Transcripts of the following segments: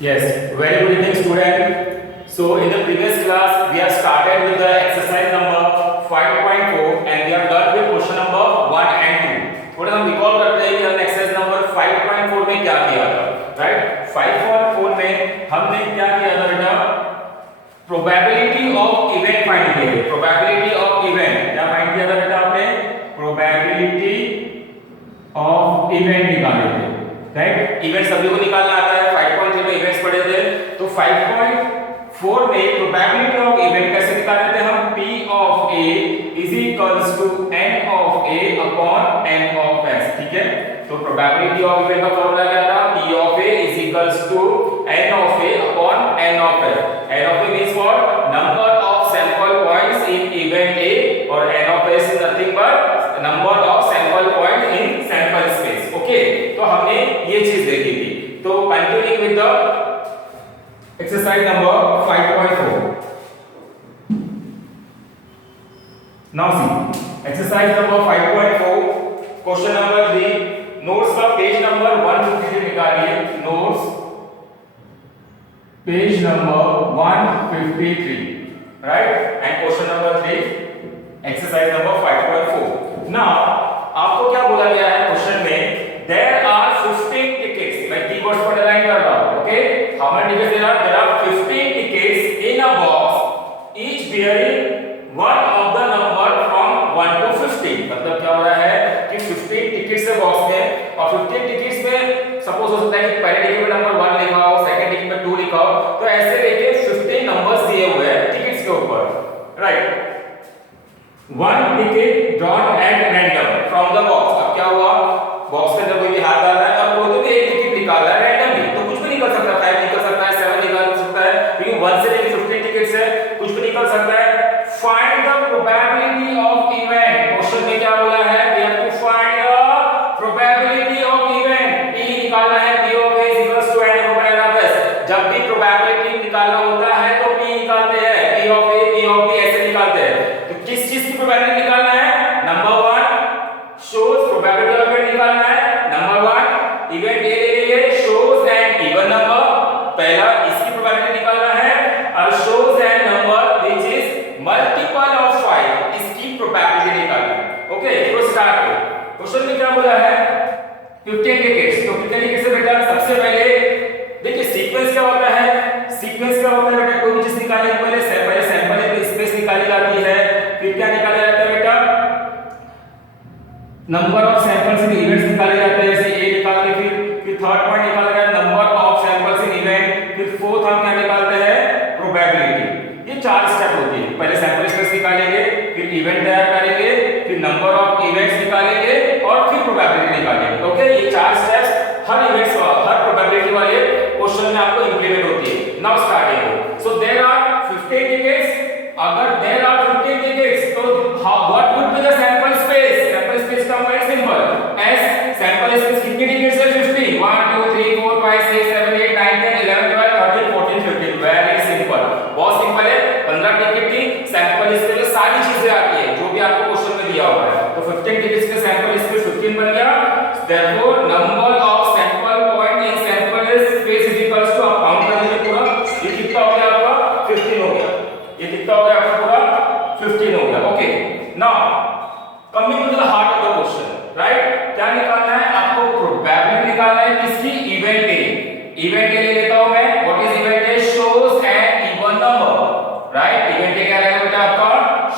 Yes, very good evening, student. So, in the previous class, we have started with the exercise number 5.4 and we have done with question number 1 and 2. थोड़ा हम recall करते हैं कि हमने exercise number 5.4 में क्या किया था, राइट? 5.4 में हमने क्या किया था बेटा? प्रोबेबिलिटी ऑफ इवेंट फाइंड किया है। प्रोबेबिलिटी ऑफ इवेंट क्या फाइंड किया था बेटा आपने? प्रोबेबिलिटी ऑफ इवेंट निकाले थे, राइट? इवेंट सभी को निकालना आता है। 5.3 में इवेंट्स पढ़े थे, तो 5.4 में प्रोबेबिलिटी ऑफ इवेंट कैसे निकालते थे हम? P of A is equals to N of A upon N of S, ठीक है? तो प्रोबेबिलिटी ऑफ इवेंट का फॉर्मूला क्या था? P of A is equals to N of A upon N of S. N of A means what? Number of sample points in event A और N of S is nothing but number of sample points in sample space. Okay? तो हमने ये चीज देखी थी। तो continuing with the exercise number 5.4। Now see exercise number 5.4 question number 3 notes का page number 153 निकालिए। Notes page number 153, right? And question number 3 exercise number 5.4। Now आपको क्या बोला गया है क्वेश्चन में? There are 15 tickets. मैं keywords पर डिजाइन कर रहा हूं, okay? How many tickets there are? There are 15 tickets in a box, each bearing one of the number from 1 to 15. मतलब क्या हो रहा है कि 15 टिकट्स है बॉक्स में और 15 टिकट्स में सपोज हो सकता है कि पहले टिकट में नंबर 1 लिखा हो, सेकंड टिकट में 2 लिखा हो, तो ऐसे लेके 15 नंबर्स दिए हुए हैं टिकट्स के ऊपर, right? One ticket drawn at random from the box. अब क्या हुआ? बॉक्स के अंदर कोई भी हाथ डाल रहा है और कोई तो भी एक टिकट निकाल रहा है रैंडमली, तो कुछ भी निकल सकता है। 5 निकल सकता है, 7 निकल सकता है, क्योंकि 1 से लेकर 15 टिकट्स है, कुछ भी निकल सकता है। Find the probability of event. Question में क्या बोला है? We have to find the probability of event. P निकालना है, P of A is equals to N over N of S। जब भी प्रोबेबिलिटी निकालना होता है तो P निकालते हैं, P of A, P of B ऐसे निकालते हैं। तो किस चीज की प्रोबेबिलिटी निकालना है? Number 1 shows probability of event निकालना है। नंबर 1 इवेंट ए ले लिए, shows एन इवन नंबर, पहला इसकी प्रोबेबिलिटी निकालना है, और shows an number which is multiple of 5 इसकी प्रोबेबिलिटी निकालना है। ओके, तो स्टार्ट करो। क्वेश्चन में क्या बोला है? 15 टिकट्स। तो कितने टिकट्स है बेटा? सबसे पहले देखिए सीक्वेंस क्या होता है। सीक्वेंस क्या होता है बेटा? कोई भी चीज निकालने के पहले सैंपल स्पेस निकाली जाती है, फिर क्या निकाला जाता है बेटा? Number of samples in events निकाले जाते हैं। जैसे ए निकाल के फिर थर्ड पॉइंट निकाला गया number of samples in event, फिर फोर्थ हम क्या निकालते हैं? प्रोबेबिलिटी। ये 4 स्टेप होती है। पहले सैंपल स्पेस निकालेंगे, फिर इवेंट तैयार करेंगे, फिर नंबर ऑफ इवेंट्स निकालेंगे और फिर प्रोबेबिलिटी निकालेंगे। ओके, ये 4 स्टेप्स हर इवेंट्स हर प्रोबेबिलिटी वाले क्वेश्चन में आपको इंप्लीमेंट होती है। Now starting. So there are 15 tickets. अगर देयर आर 15 टिकट्स तो what would be the sample space? Sample space का very simple, S sample space कितने टिकट्स है? 50। 1 2 3 4 5 6 7 8 9 10 11 12 13 14 15। वेरी सिंपल, बहुत सिंपल है। 15 टिकट की सैंपल स्पेस में सारी चीजें आती है जो भी आपको क्वेश्चन में दिया हुआ है। तो 15 टिकट्स के सैंपल स्पेस 15 बन गया। Therefore number of sample point in sample space is equals to, आप काउंट कर लीजिए पूरा, ये कितना हो गया आपका? 15 हो गया। ये कितना हो गया आपका? पूरा 15 हो गया। Okay, now coming to the heart of the question, right? क्या निकालना है आपको? प्रोबेबिलिटी निकालना है किसकी? Event A. इवेंट ए ले लेता हूं मैं। What is event A? Shows N even number, right? Event A क्या रहेगा बेटा आपका?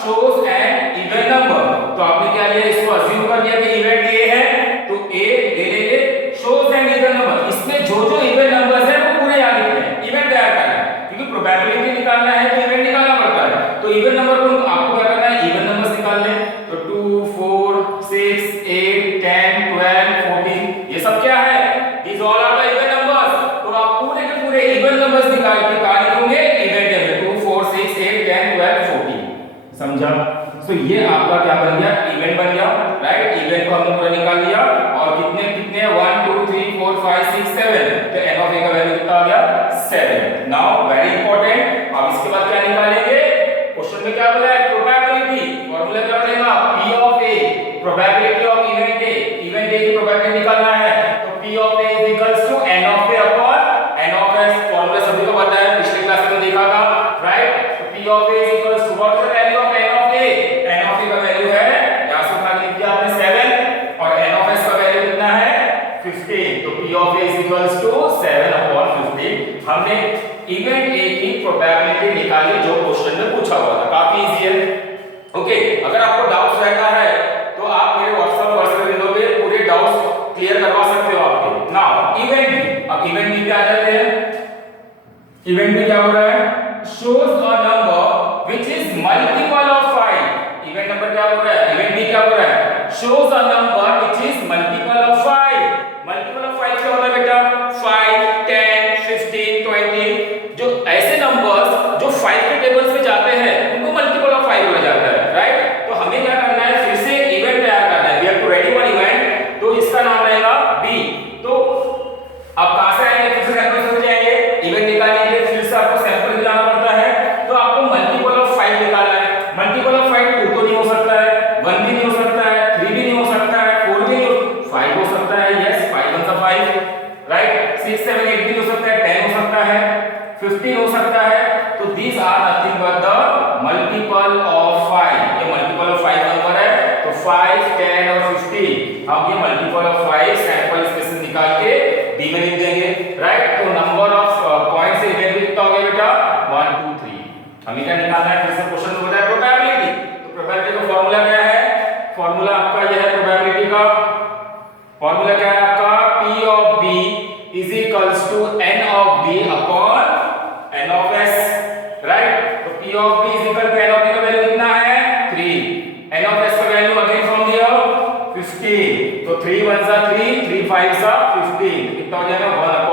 Shows N even number. तो आपने क्या लिया? इसको अज्यूम कर लिया कि इवेंट ए है, तो ए ले लेंगे, शोज एन इवन नंबर। इसमें जो जो इवन नंबर्स है वो पूरे याद लिखने हैं, इवेंट तैयार करना है, क्योंकि प्रोबेबिलिटी निकालना है तो इवेंट निकालना पड़ता है। तो इवन नंबर को आपको क्या करना है? इवन नंबर्स निकालने। तो 2 4 6 8 10 12 14 ये सब क्या है? These all are the even numbers। तो आप पूरे के पूरे इवन नंबर्स निकाल के कहां लिखोगे? इवेंट में 2 4 6 8 10 12 14। समझा? सो ये आपका क्या बन गया? इवेंट बन गया, राइट? इवेंट को हमने पूरा निकाल लिया और कितने कितने 1 2 3 4 5 6 7, तो n of a का वैल्यू कितना आ गया? 7। नाउ वेरी इंपॉर्टेंट, अब इसके बाद क्या निकालेंगे? क्वेश्चन में क्या बोला है? प्रोबेबिलिटी। फार्मूला क्या बनेगा? P of A, probability of event A. Event A की प्रोबेबिलिटी निकालना है, तो P of A is equals to N of A upon N of S। 15, तो P of A is equals to 7/15। हमने event A की probability निकाली जो question में पूछा हुआ था, काफी इजी है। ओके, अगर आपको डाउट्स रहता है तो आप मेरे व्हाट्सएप पर्सनल विंडो पे पूरे डाउट्स क्लियर करवा सकते हो आपके। नाउ इवेंट B, अब इवेंट B पे आ जाते हैं। इवेंट B क्या हो रहा है? shows a number which is multiple of 5। Event number क्या हो रहा है? इवेंट B क्या हो रहा है? shows a number which is multiple of 5। Multiple of 5 क्या होता है बेटा? 5, 10, 15, 20। जो ऐसे नंबर्स जो 5 के टेबल्स में जाते हैं उनको मल्टीपल ऑफ 5 बोला जाता है, राइट? तो हमें क्या करना है, फिर से इवेंट तैयार करना है। We have to ready one event, तो इसका नाम रहेगा B। तो अब कहां से आएंगे? फिर से सैंपल से जाएंगे। इवेंट निकालने के लिए फिर से आपको सैंपल में जाना पड़ता है, तो आपको मल्टीपल ऑफ 5 निकालना है। मल्टीपल ऑफ 5 2 तो नहीं हो सकता है, 1 भी नहीं हो सकता है, 3 भी नहीं हो सकता है, 4 भी नहीं हो, 5 हो सकता है। Yes, 5 1 5, right? 6 7 8 भी हो सकता है, 10 हो सकता है, 15 हो सकता है। तो these are nothing but the multiple of 5। ये मल्टीपल ऑफ 5 नंबर है, तो 5, 10 और 15 हम ये मल्टीपल ऑफ 5 सैंपल स्पेसेस निकाल के डी में लिख देंगे, राइट? तो नंबर ऑफ पॉइंट्स इवेंट भी कितना हो गया बेटा? 1 2 3। हमें क्या निकालना है? फिर से क्वेश्चन में बताया प्रोबेबिलिटी। तो प्रोबेबिलिटी का फार्मूला क्या है? फार्मूला आपका यह है, प्रोबेबिलिटी का फार्मूला क्या है आपका? P of B is equals to N of B upon N of S, right? तो P of B is equal to N of B का वैल्यू कितना है? 3। N of S का वैल्यू अगेन फ्रॉम दिया 15। तो 3 1 सा 3, 3 5 सा 15, तो कितना हो जाएगा?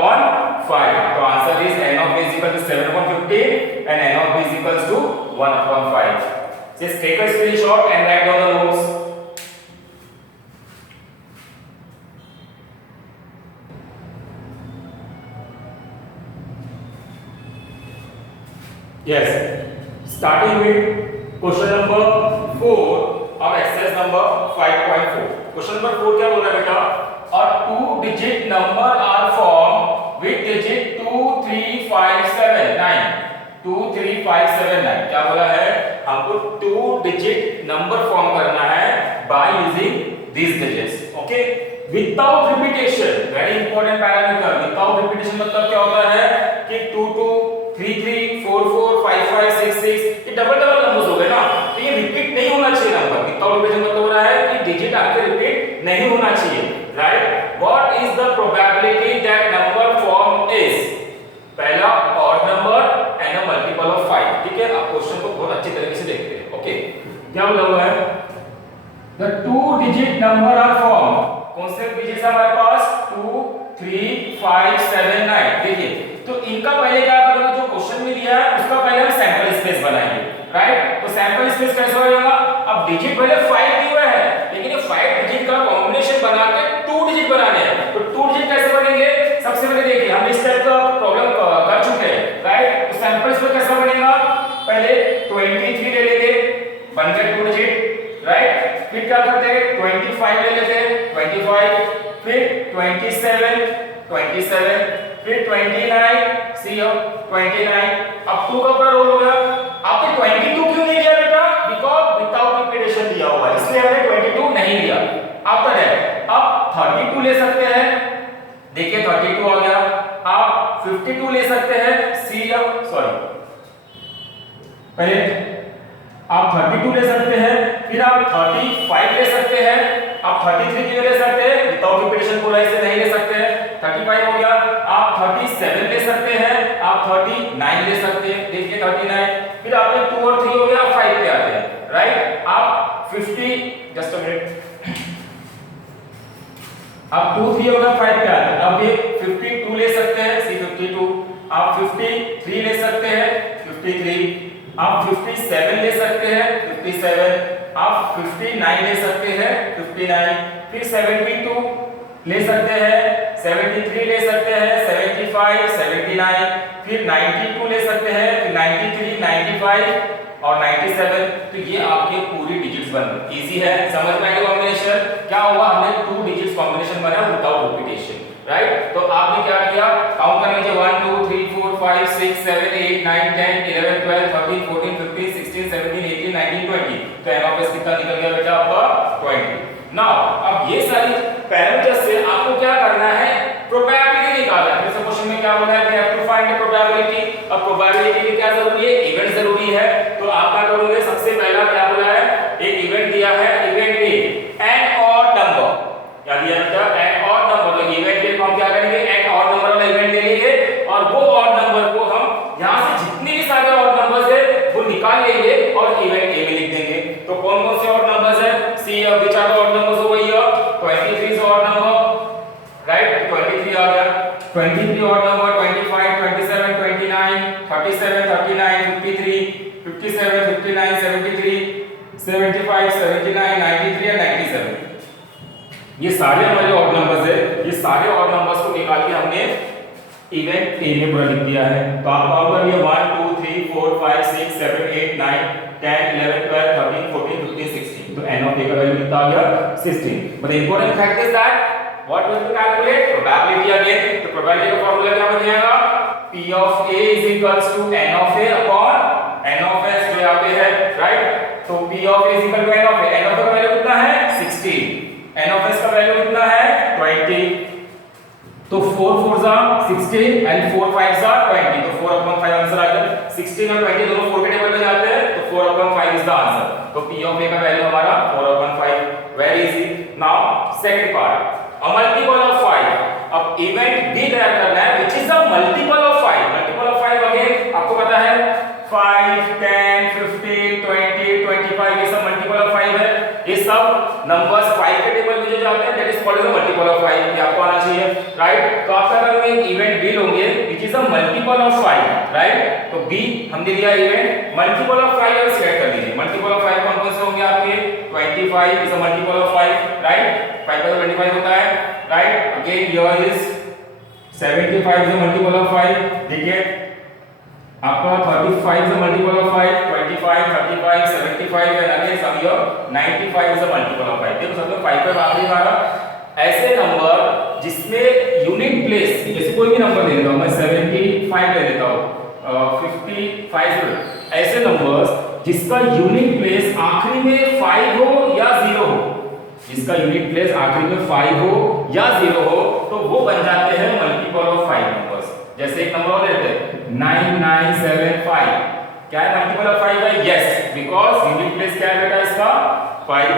1/5। तो answer is N of B is equal to 7/15 and N of B is equals to 1/5। Just take a screenshot and write down the notes. Yes, starting with question number 4 of exercise number 5.4। question number 4 क्या बोल रहा है बेटा? A 2-digit number are formed with digit 2 3 5 7 9। 2 3 5 7 9 क्या बोला है? हमको 2-digit number form करना है by using these digits। Okay, without repetition, very important parameter. Without repetition मतलब क्या होता है कि 2 2 3 3 4 4 5 5 6 6 ये डबल नंबर्स हो गए ना, तो ये रिपीट नहीं होना चाहिए नंबर। विदाउट रिपीटेशन मतलब हो रहा है कि डिजिट आपके रिपीट नहीं होना चाहिए, right? What is the probability that number form is? पहला odd number and a multiple of 5। ठीक है, आप क्वेश्चन को बहुत अच्छी तरीके से देखते हैं। ओके, क्या बोला हुआ है? The 2-digit number are form. कौन से डिजिट्स है हमारे पास? 2 3 5 7 9। देखिए, तो इनका पहले क्या करोगे? जो क्वेश्चन में दिया है उसका पहले हम सैंपल स्पेस बनाएंगे, राइट? तो सैंपल स्पेस कैसे हो जाएगा? अब डिजिट पहले 5 दिया हुआ है, लेकिन ये 5 डिजिट का कॉम्बिनेशन बना के 2 डिजिट बनाने हैं। तो 2 डिजिट कैसे बनेंगे? सबसे पहले देखिए, हम इस टाइप का प्रॉब्लम कर चुके हैं, राइट? तो सैंपल स्पेस कैसा बनेगा? पहले 23 ले लेंगे, बन गए 2 डिजिट, राइट? फिर क्या करते हैं? 25 ले लेते हैं, 25, फिर 27 27, फिर 29, सी हो 29। अब 2 का पूरा रोल हो गया। आपने 22 क्यों नहीं लिया बेटा? बिकॉज़ विदाउट रिपीटेशन दिया हुआ है, इसलिए हमने 22 नहीं लिया। आफ्टर दैट आप 32 ले सकते हैं, देखिए 32 आ गया। आप 52 ले सकते हैं, सी सॉरी पहले आप 32 ले सकते हैं, फिर आप 35 ले सकते हैं, आप 33 क्यों ले सकते हैं? विदाउट रिपीटेशन पूरा इसे नहीं ले सकते हैं। 35 हो गया। आप 37 ले सकते हैं, आप 39 ले सकते हैं, देखिए 39। फिर आपने 2 और 3 हो गया, 5 पे आते हैं, राइट? आप 50 जस्ट अ मिनट, आप 2 3 हो गया, 5 पे आते हैं। अब ये 52 ले सकते हैं, सी 52। आप 53 ले सकते हैं, 53। आप 57 ले सकते हैं, 57। आप 59 ले सकते हैं, 59। फिर 72 ले सकते हैं, 73 ले सकते हैं, 75 79। फिर 92 ले सकते हैं, फिर 93 95 और 97। तो ये आपके पूरी डिजिट्स बन गए। इजी है, समझ में आएगा कॉम्बिनेशन क्या हुआ? हमने 2 डिजिट्स कॉम्बिनेशन बनाया विदाउट रिपीटेशन, राइट? तो आपने क्या किया? काउंट कर लीजिए 1 2 3 4 5 6 7 8 9 10 11 12 13 14 15 16 17 18 19 20। तो एन ऑफ एस कितना निकल गया बेटा आपका? 20। नाउ अब ये सारी पैरामीटर्स से आपको क्या करना 23 odd number, 25, 27, 29, 37, 39, 53, 57, 59, 73, 75, 79, 93 और 97। ये सारे हमारे ऑड नंबर्स है। ये सारे ऑड नंबर्स को निकाल के हमने इवेंट ए में पूरा लिख दिया है। तो आप काउंट करिए 1 2 3 4 5 6 7 8 9 10 11 12 13 14 15 16। तो n ऑफ a का वैल्यू कितना आ गया 16। But important fact is that what we have to calculate probability again. तो प्रोबेबिलिटी का फार्मूला क्या बन जाएगा p of a is equals to n of a upon n of s जो यहाँ पे है राइट। तो p of a is equal to n of a। n of a का वैल्यू कितना है 16, n of s का वैल्यू कितना है 20। तो 4 4s are 16 and 4 5s are 20। तो 4 upon 5 आंसर आ गया। 16 और 20 दोनों 4 के टेबल में जाते हैं तो 4 upon 5 इज द आंसर। तो p of a का वैल्यू हमारा 4 upon 5। Very easy. Now second part a multiple of 5। अब इवेंट b तैयार करना है which is a multiple of 5। Multiple of 5 again आपको पता है 5 10 15 20 25 ये सब मल्टीपल ऑफ 5 है। ये सब नंबर्स 5 के टेबल में जो जाते हैं that is called as a multiple of 5। ये आपको आना चाहिए राइट। तो आप क्या करोगे इवेंट b लोगे which is a multiple of 5 right. तो b हमने लिया इवेंट मल्टीपल ऑफ 5 और सिलेक्ट कर लीजिए। मल्टीपल ऑफ 5 कौन कौन से होंगे आपके 25 is a multiple of 5 right. 5 का 25 होता है right. Again here is 75 is a multiple of 5। देखिए आपका 35 is a multiple of 5, 25, 35, 75 and again some here 95 is a multiple of 5। देखो सब लोग 5 पर आखिरी वाला ऐसे नंबर जिसमें यूनिट प्लेस जैसे कोई भी नंबर ले लेता हूं मैं 75 ले लेता हूं 55 ऐसे नंबर्स जिसका यूनिट प्लेस आखिरी में 5 हो या 0 हो। जिसका यूनिट प्लेस आखिरी में 5 हो या 0 हो तो वो बन जाते हैं मल्टीपल ऑफ 5 नंबर्स। जैसे एक नंबर और लेते हैं 9975 क्या है मल्टीपल ऑफ 5 है यस बिकॉज़ यूनिट प्लेस क्या है बेटा इसका 5।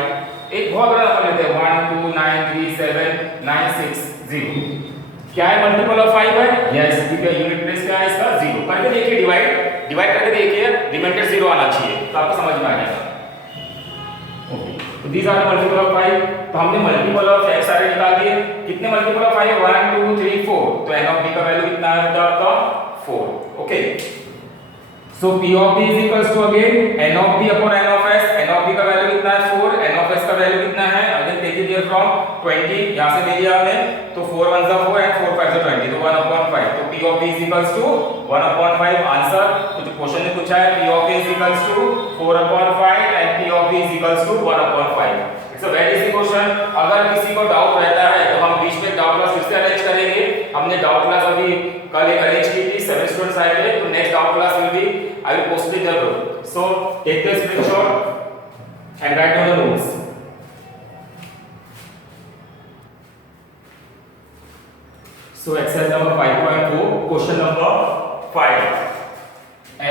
एक बहुत बड़ा नंबर लेते हैं 1293796 क्या है मल्टीपल ऑफ 5 है यस ठीक है। यूनिट प्लेस क्या है इसका 0। करके देखिए डिवाइड करके देखिए रिमाइंडर 0 आना चाहिए तो आपको समझ में आ जाएगा। ओके तो दीस आर मल्टीपल ऑफ 5। तो हमने मल्टीपल ऑफ x सारे निकाल दिए। कितने मल्टीपल ऑफ 5 है 1 2 3 4। तो n of b का वैल्यू कितना है बेटा आपका 4। Okay so p of b is equals to again n of b upon n of s। n of b का वैल्यू कितना है 4, n of s का वैल्यू कितना है again take it here from 20 यहां से ले लिया हमने तो 4 1 4 and 4 5 20 तो 1 upon 5। तो p of b is equals to 1 upon 5 answer. तो जो क्वेश्चन ने पूछा है p of a is equals to 4 upon 5 and p of b is equals to 1 upon 5। It's a very easy question. अगर किसी को डाउट रहता है तो हम बीच में डाउट क्लास फिर से अरेंज करेंगे। हमने डाउट क्लास अभी कल एक अरेंज की थी 7 स्टूडेंट्स आए थे। तो next doubt class will be I will post it there. So take the screenshot and write down the notes. So exercise number 5.4 question number 5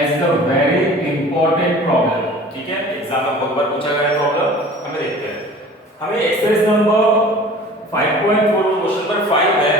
as the very important problem। ठीक है exam में बहुत बार पूछा गया problem हमें देखते हैं। हमें एक्सरसाइज नंबर 5.4 क्वेश्चन नंबर 5 है।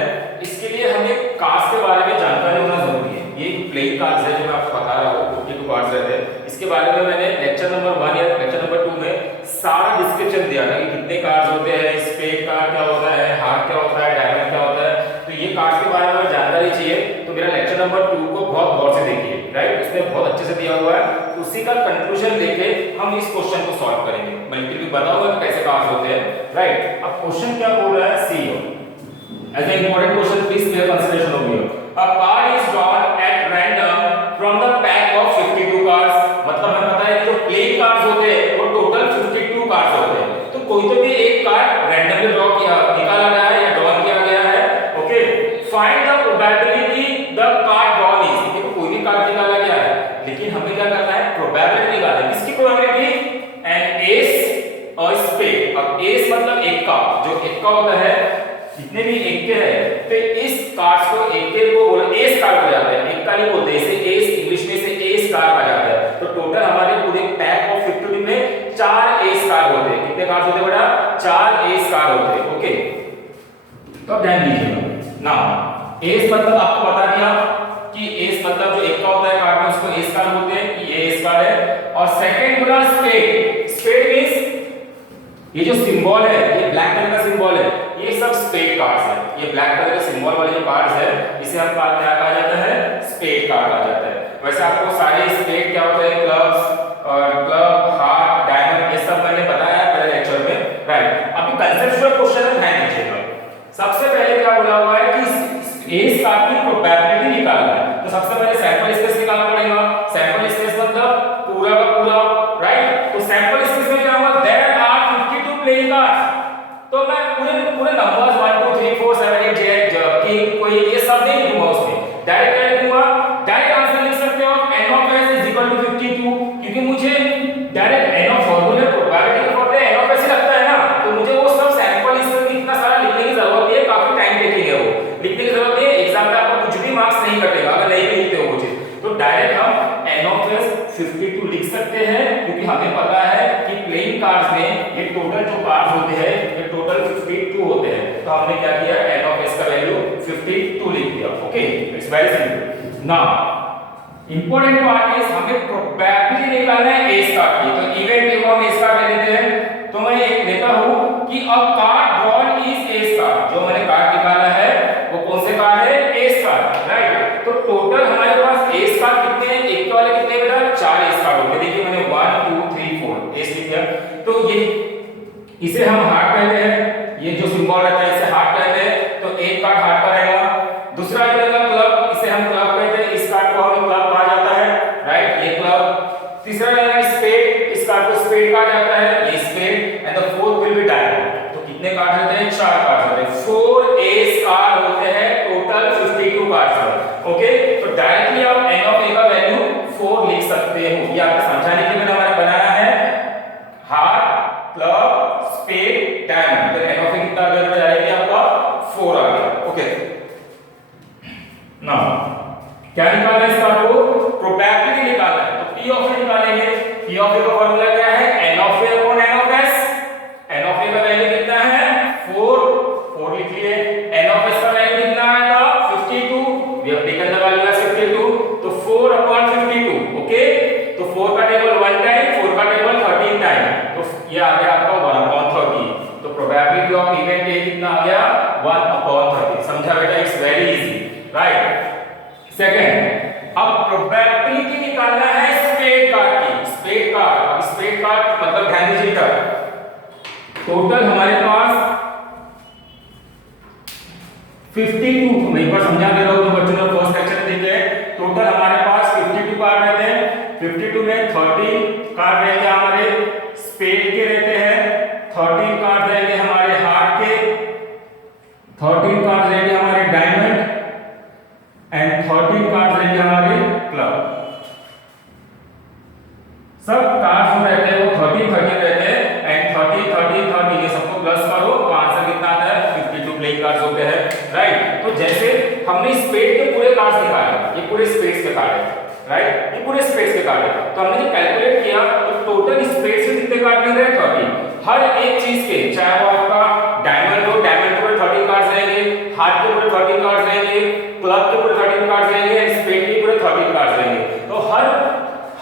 इसके लिए हमें कार्ड्स के बारे में जानकारी होना जरूरी है। ये प्लेइंग कार्ड्स है जो मैं आपको बता रहा हूँ 52 कार्ड्स रहते हैं। इसके बारे में मैंने लेक्चर नंबर 1 या लेक्चर नंबर 2 में सारा डिस्क्रिप्शन दिया था कि कितने कार्ड्स होते हैं, स्पेड कार्ड क्या होता है, हार्ट क्या होता है, डायमंड क्या होता है। तो ये कार्ड्स के बारे में जानकारी चाहिए तो मेरा लेक्चर नंबर 2 को बहुत गौर से देखिए राइट। उसमें बहुत अच्छे से दिया हुआ है। उसी का कंक्लूजन लेके हम इस क्वेश्चन को सॉल्व करेंगे। मल्टीपल बता हुआ है कैसे कार्ड्स होते हैं राइट। अब क्वेश्चन क्या बोल रहा है see as a important question please pay consideration of here. A card is drawn at random from the pack of 52 cards. मतलब हमें पता है कि जो प्लेइंग कार्ड्स होते हैं वो टोटल 52 कार्ड्स होते हैं। तो कोई तो भी एक कार्ड रैंडमली ड्रॉ किया निकाला गया है या ड्रॉ किया गया है। Okay find the probability the card drawn is. देखो कोई भी कार्ड निकाला गया है लेकिन हमें क्या करना है प्रोबेबिलिटी निकालना है। किसकी प्रोबेबिलिटी एन एस और स्पेड। अब एस मतलब एक्का जो एक्का होता है जितने भी एक्के हैं तो इस कार्ड्स को एक्के को बोल एस कार्ड हो जाते हैं। एक्का नहीं बोलते इसे एस इंग्लिश में से एस कार्ड आ जाता है। तो टोटल हमारे पूरे पैक ऑफ 52 में 4 एस कार्ड होते हैं। कितने कार्ड्स होते हैं बेटा 4 एस कार्ड होते हैं। ओके तो अब ध्यान दीजिएगा नाउ एस मतलब आपको बता दिया कि एस मतलब जो एक्का होता है कार्ड में उसको एस कार्ड बोलते हैं कि ये एस कार्ड है। और सेकंड बोला स्पेड। स्पेड मींस ये जो सिंबल है ये ब्लैक कलर का सिंबल है ये सब सब स्पेड कार्ड्स है। ये ब्लैक कलर के सिंबल वाले जो कार्ड्स है इसे हम क्या कहा जाता है, स्पेड कार्ड कहा जाता है। वैसे आपको सारे स्पेड क्या होते हैं, क्लब्स और क्लब, हार्ट, डायमंड, ये सब मैंने बताया पहले लेक्चर में, राइट। अभी कंसेप्चुअल क्वेश्चन में ध्यान दीजिएगा। सबसे पहले क्या बोला हुआ है कि एस कार्ड की प्रोबेबिलिटी निकालना है, तो सबसे पहले सैंपल स्पेस निकालना पड़ेगा। सैंपल स्पेस मतलब पूरा का पूरा, राइट। तो सैंपल स्पेस में क्या होगा, देयर आर 52 प्लेइंग कार्ड्स, तो मैं पूरे पूरे नंबर्स 1 2 3 4 7 8 किंग कोई ये सब नहीं लिखूंगा उसमें, डायरेक्ट क्या लिखूंगा, डायरेक्ट आंसर लिख सकते हो आप n of s is equal to 52, क्योंकि मुझे डायरेक्ट n ऑफ फॉर्मूले प्रोबेबिलिटी का फॉर्मूला n ऑफ s ही लगता है ना, तो मुझे वो सब सैंपल इसमें इतना सारा लिखने की जरूरत नहीं है, काफी टाइम टेकिंग है वो, लिखने की जरूरत नहीं है। एग्जाम में आपको कुछ भी मार्क्स नहीं कटेगा अगर नहीं लिखते हो वो चीज, तो डायरेक्ट हम n ऑफ s 52 लिख सकते हैं, क्योंकि हमें पता है कि प्लेइंग कार्ड्स में ये टोटल जो कार्ड्स होते हैं ये टोटल 52 होते हैं, तो हमने क्या किया, n ऑफ s का वैल्यू 52 लिख दिया। Okay, it's very simple. Now important part is हमें प्रोबेबिलिटी निकालना है एस कार्ड की, तो इवेंट को हम एस कार्ड ले लेते हैं। तो मैं एक लेता हूं कि अ card drawn is S card, जो मैंने कार्ड निकाला है वो कौन से कार्ड है, एस कार्ड, राइट। तो टोटल हमारे पास एस कार्ड कितने हैं, एक वाले कितने बेटा, 4 एस कार्ड होंगे। देखिए मैंने 1 2 3 4 एस लिख दिया, तो ये इसे हम हार्ट कहते हैं, ये जो सिंबल रहता है इसे हार्ट कहते हैं, तो एक कार्ड हार्ट का रहेगा। दूसरा रहेगा क्लब, इसे हम क्लब कहते हैं, इस कार्ड को हम क्लब कहा जाता है, राइट, ये क्लब। तीसरा रहेगा स्पेड, इस कार्ड को स्पेड कहा जाता है, ये spade. And the fourth will be diamond. तो कितने कार्ड रहते हैं, 4 कार्ड रहते हैं, 4 एस कार्ड होते हैं, टोटल 52 कार्ड्स। ओके, तो डायरेक्टली आप n ऑफ a का वैल्यू 4 लिख सकते हो। ये आपको समझाने के लिए मैंने हमारा बनाया है हार्ट, क्लब, स्पेड, डायमंड। तो n ऑफ a कितना आ गया, डायरेक्टली आपका 4 आ गया। ओके, नाउ क्या निकालना है, इसका आपको प्रोबेबिलिटी निकालना है, तो p ऑफ a निकालेंगे। p ऑफ a का फार्मूला क्या है, n of a upon n of s। n of a का वैल्यू कितना है, 4 लिख लिए। n ऑफ s का वैल्यू कितना आया था, 52, we have taken the value as 52, तो 4 अपॉन 52। ओके, तो 4 का टेबल 1 टाइम, 4 का टेबल 13 टाइम, तो ये आ गया आपका 1 अपॉन 30। तो प्रोबेबिलिटी ऑफ इवेंट ए कितना आ गया, 1 अपॉन 30। समझा बेटा, it's very easy, right. Second, अब प्रोबेबिलिटी निकालना है स्पेड कार्ड की। स्पेड कार्ड, अब स्पेड कार्ड मतलब ध्यान दीजिएगा, टोटल हमारे पास 52, मैं एक बार समझा दे रहा हूं तो बच्चों ने फर्स्ट लेक्चर में देखे, टोटल हमारे पास 52 कार्ड रहते हैं। 52 में 30 कार्ड रहते हैं हमारे स्पेड के रहते हैं, 13 कार्ड रहेंगे हमारे हार्ट के, 13 कार्ड रहेंगे हमारे डायमंड, एंड 13 कार्ड रहेंगे हमारे क्लब। सब कार्ड्स जो रहते हैं वो 13 रहते हैं, एंड 13 ये सबको प्लस करो तो आंसर कितना आता है, 52 प्लेइंग कार्ड्स होते हैं, राइट। तो जैसे हमने स्पेड के पूरे कार्ड्स निकाले, ये पूरे स्पेड्स के कार्ड है, राइट, ये पूरे स्पेड्स के कार्ड है, तो हमने जब कैलकुलेट किया तो टोटल स्पेड्स से कितने कार्ड मिल रहे हैं, 30। हर एक चीज के, चाहे वो आपका डायमंड हो, डायमंड के पूरे 13 कार्ड्स रहेंगे, हार्ट के पूरे 13 कार्ड्स रहेंगे, क्लब के पूरे 13 कार्ड्स रहेंगे, स्पेड के पूरे 13 कार्ड्स रहेंगे। तो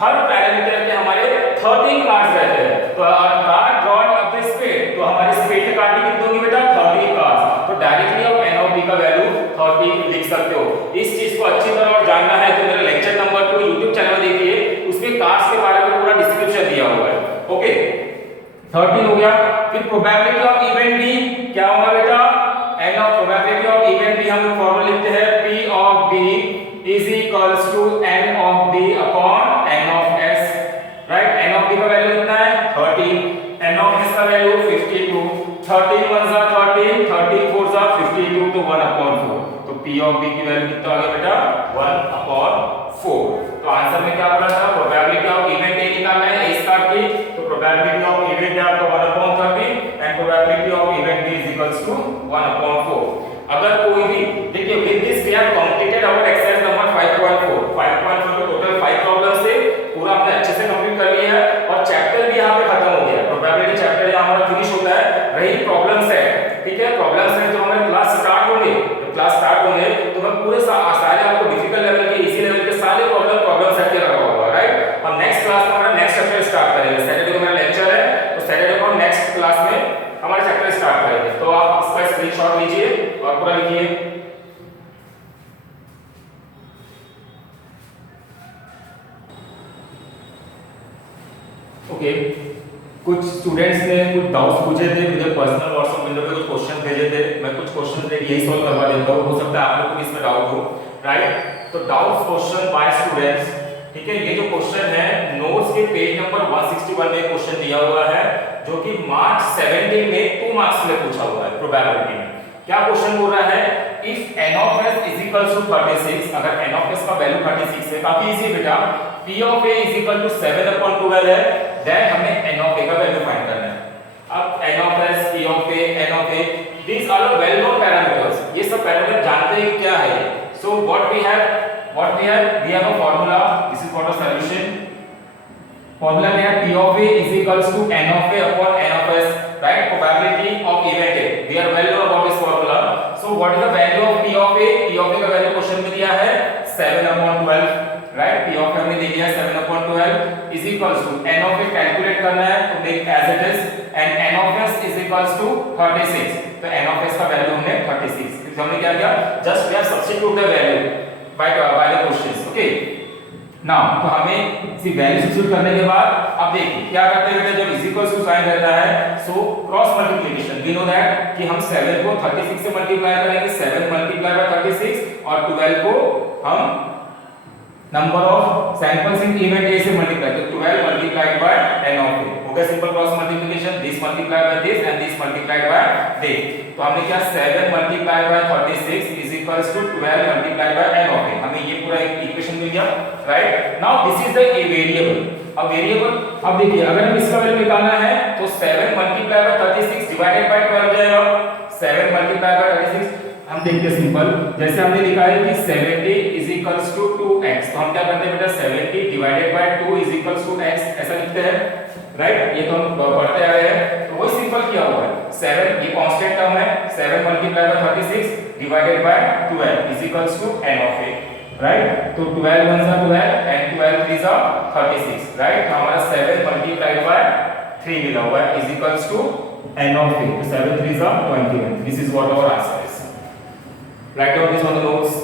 हर पैरामीटर के हमारे 13 कार्ड्स रहते हैं। तो card drawn of the spade, तो हमारे स्पेड के कार्ड कितने होंगे बेटा, 13 कार्ड्स। तो डायरेक्टली आप n ऑफ b का वैल्यू 13 लिख सकते हो। इस चीज को अच्छी तरह और जानना है तो मेरा लेक्चर नंबर 2 YouTube चैनल देखिए, उसमें कार्ड्स के बारे में पूरा डिस्क्रिप्शन दिया हुआ है। ओके, 13 हो गया। फिर प्रोबेबिलिटी ऑफ इवेंट b क्या होगा बेटा, n of probability of event b हम फॉर्मूला लिखते हैं, p of b is equals to n of b upon n of s, right. n of b का वैल्यू कितना है, 13, n ऑफ s का वैल्यू 52, 13 1 जा 13, 13 4 जा 52, तो 1 अपॉन 4। तो p ऑफ b की वैल्यू कितना आ गया बेटा, 1 अपॉन 4। तो आंसर में क्या बोला था, प्रोबेबिलिटी ऑफ इवेंट ए निकालना है इस कार्ड की, तो प्रोबेबिलिटी ऑफ इवेंट है आपका 1 upon 30 and probability of event B is equals to 1 upon 4। अगर कोई भी, देखिए with this we have completed our exercise number 5.4 में टोटल 5 प्रॉब्लम्स थे, पूरा हमने अच्छे से कंप्लीट कर लिया है और चैप्टर भी यहां पे खत्म हो गया। प्रोबेबिलिटी चैप्टर यहां हमारा फिनिश होता है। रही प्रॉब्लम सेट, ठीक है, प्रॉब्लम सेट जो हमारे क्लास स्टार्ट होंगे, तो मैं पूरे सारे आपको डिफिकल्ट लेवल के, इजी लेवल के सारे प्रॉब्लम सेट के लगा होगा, राइट। हम नेक्स्ट क्लास में हमारा नेक्स्ट चैप्टर स्टार्ट करेंगे। सैटरडे को मेरा लेक्चर है, तो सैटरडे को नेक्स्ट क्लास में हमारा चैप्टर स्टार्ट करेंगे। तो आप इसका स्क्रीनशॉट समझिए और पूरा लिखिए। ओके, कुछ स्टूडेंट्स ने कुछ डाउट्स पूछे थे, मुझे पर्सनल व्हाट्सएप विंडो पे कुछ क्वेश्चन भेजे थे, मैं कुछ क्वेश्चन यही सॉल्व करवा देता हूँ, हो सकता है आप लोग को इसमें डाउट हो, राइट। तो डाउट्स क्वेश्चन बाय स्टूडेंट्स, ठीक है। ये जो क्वेश्चन है नोट्स के पेज नंबर 161 में क्वेश्चन दिया हुआ है, जो कि मार्च 17 में 2 मार्क्स में पूछा हुआ है प्रोबेबिलिटी में। क्या क्वेश्चन बोल रहा है, if n of s is equal to 36, अगर n ऑफ s का वैल्यू 36 है, काफी इजी बेटा, p of a is equal to 7/12 है, देन हमें n ऑफ a का वैल्यू फाइंड करना है। अब n of s, p of a, n of a, these are well known parameters, ये सब पैरामीटर जानते हैं क्या है। So what we have a formula, this is for the solution. Formula क्या है, p of a is equals to n of a upon n of s, right. Probability of event है, we are well known about this formula. So what is the value of p of a, p of a का value question में दिया है 7/12, right. p of a हमने दे दिया है 7/12 is equals to n of a calculate करना है, तो make as it is, and n of s is equals to 36, तो n ऑफ s का वैल्यू हमने 36, तो हमने क्या किया, just we have substitute the value by the questions, okay. Now तो हमें इसी वैल्यू सब्स्टिट्यूट करने के बाद अब देखिए क्या करते हैं बेटा, जब इज इक्वल्स टू साइन रहता है, so cross multiplication, we know that कि हम 7 को 36 से मल्टीप्लाई करेंगे, 7 मल्टीप्लाई बाय 36, और 12 को हम number of samples in event A से मल्टीप्लाई, तो 12 multiplied by n of a हो गया simple cross multiplication, this multiply by this and this multiplied by this. तो हमने क्या 7 multiplied by 36 is equals to 12 multiplied by n of a, हमें ये पूरा एक इक्वेशन मिल गया, right. Now this is the A variable. अब वेरिएबल, अब देखिए अगर हम इसका वैल्यू निकालना है तो 7 मल्टीप्लाई बाय 36 डिवाइडेड बाय 12 जाएगा, 7 मल्टीप्लाई बाय 36, हम देखते हैं सिंपल, जैसे हमने लिखा है कि 70 इज इक्वल्स टू 2x, तो हम क्या करते हैं बेटा 70 divided by 2 is equals to x, ऐसा लिखते हैं, राइट। ये तो हम पढ़ते आ रहे हैं, तो वही सिंपल किया हुआ है। 7 ये कांस्टेंट टर्म है, 7 multiply by 36 divided by 12 is equals to n of a, right. तो 12 1 जा 12 एंड 12 3 जा 36, राइट। हमारा 7 मल्टीप्लाइड बाय 3 मिला हुआ है is equals to n of a, तो 7 3 जा 21, this is what our answer is. Write down this on the notes.